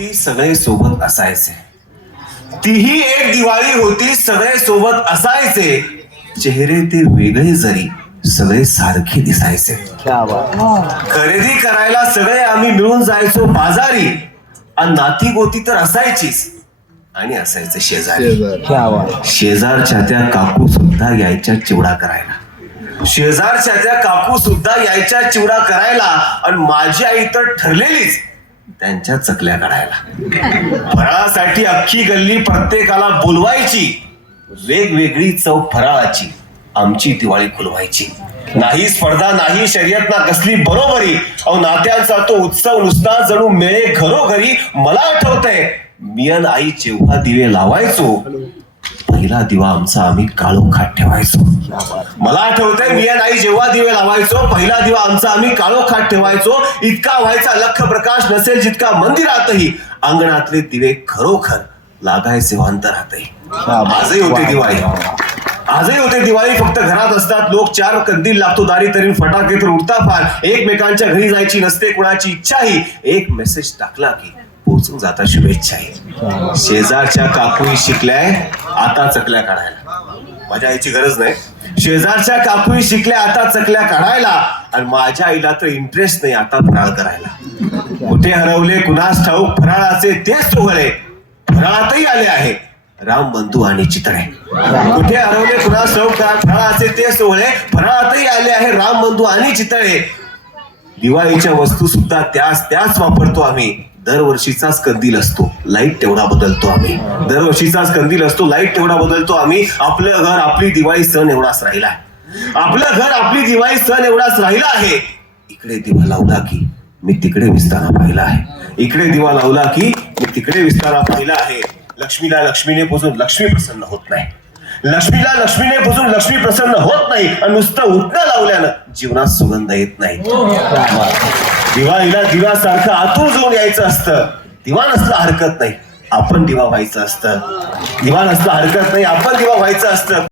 होती सगळे सोबत असायचे. तीही एक दिवाळी होती सगळे सोबत असायचे. चेहरे ते वेगळे जरी सगळे सारखे दिसायचे. खरेदी करायला सगळे आम्ही मिळून जायचो बाजारी. आणि नाती गोती तर असायचीच. आणि असायचं शेजारी. शेजारच्या त्या काकू सुद्धा यायच्या चिवडा करायला. शेजारच्या त्या काकू सुद्धा यायच्या चिवडा करायला. आणि माझी आई तर ठरलेलीच. त्यांच्या चकल्या काढायला. फराळासाठी अख्खी गल्ली प्रत्येकाला बोलवायची. वेगवेगळी चव फराळाची. आमची दिवाळी खुलवायची. नाही स्पर्धा नाही शर्यत ना कसली बरोबरी. अहो नात्यांचा तो उत्सव नुसता जणू मेळे घरोघरी. मला आठवतंय मी आणि आई जेव्हा दिवे लावायचो पहिला दिवा आमचा आम्ही काळोखात ठेवायचो. मला आठवतंय मी आणि आई जेव्हा दिवे लावायचो पहिला दिवा आमचा आम्ही काळोखात ठेवायचो. इतका व्हायचा लख प्रकाश नसेल जितका मंदिरातही. अंगणातले दिवे खरोखर लागायचे अंतरातही आजही होते दिवाळी. आजही होते दिवाळी फक्त घरात असतात लोक चार कंदील लागतो दारी तरी फटाके तर उडता फार. एकमेकांच्या घरी जायची नसते कुणाची इच्छाही. एक मेसेज टाकला की पोहोचून जाता शुभेच्छा आहे. शेजारच्या काकूई शिकल्याय आता चकल्या काढायला. माझ्या आईची गरज नाही. शेजारच्या काकूई शिकल्या आता चकल्या काढायला. आणि माझ्या आईला तर इंटरेस्ट नाही आता फराळ करायला. कुठे हरवले कुणास ठाऊक फराळाचे तेच सोहळे फराळातही आले आहे. राम बंधू आणि चितळे. कुठे हरवले कुणास ठाऊक फराळाचे तेच सोहळे फराळातही आले आहे राम बंधू आणि चितळे. दिवाळीच्या वस्तू सुद्धा त्याच त्याच वापरतो आम्ही. दरवर्षीचाच कंदील असतो. लाइट तेवढा बदलतो आम्ही. दरवर्षीचाच कंदील असतो लाइट तेवढा बदलतो आम्ही. आपलं घर आपली दिवाळी सण एवढाच राहिला आपलं घर आपली दिवाळी सण एवढाच राहिला आहे. इकडे दिवा लावला की मी तिकडे विस्तारा पाहिला आहे. इकडे दिवा लावला की मी तिकडे विस्तारा पाहिला आहे. लक्ष्मीला लक्ष्मीने पोचून लक्ष्मी प्रसन्न होत नाही. लक्ष्मीला लक्ष्मीने पुजून लक्ष्मी प्रसन्न होत नाही आणि नुसतं उठणं लावल्यानं जीवनात सुगंध येत नाही. दिवाळीला दिव्यासारखं आतून जाऊन यायचं असतं. दिवा नसला हरकत नाही आपण दिवा व्हायचं असतं. दिवा नसला हरकत नाही आपण दिवा व्हायचं असतं.